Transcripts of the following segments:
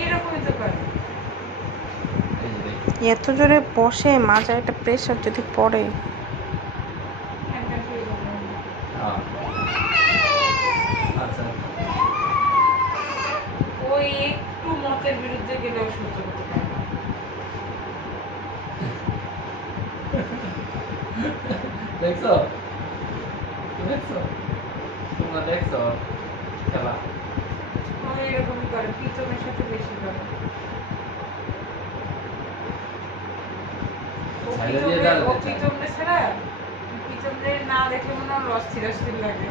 এইরকমই তো করে। এত জোরে বসে মাজায় একটা প্রেশার যদি পড়ে। আচ্ছা ওই একটু মতের বিরুদ্ধে গেলেও সহ্য করতে পারে না। দেখছো দেখছো তোমরা দেখছো খেলা ও এরকমই করে, প্রীতমের সাথে বেশি করে। ছাইড়া দিয়ে দাও ও প্রীতমরে ছাড়া প্রীতমরে না দেখলে মনে হয় অস্থির অস্থির লাগে।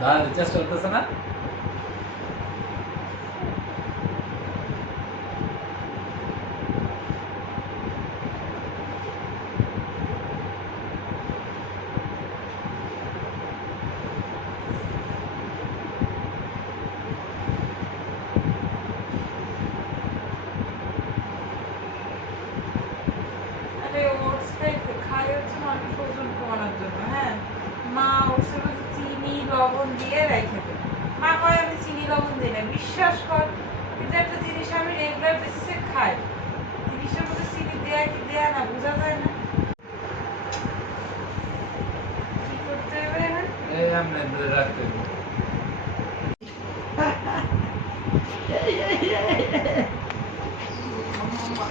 দাঁড়াতে চেষ্টা করতেছে না আরে ওটসটাই খাই হচ্ছে মানুষ ওজন কমানোর জন্য। হ্যাঁ, মা ওটসের মধ্যে চিনি লবণ দিয়ে রেখে দেয়। মা কয় আমি চিনি লবণ দিই না, বিশ্বাস কর। কিন্তু একটা জিনিস আমি রেগুলার বেসিসে খাই, জিনিসের মধ্যে চিনি দেয়া কি দেয়া না বোঝা যায় না। কি করতে হবে এখন? এই আমরা ধরে রাখতে মাম্মা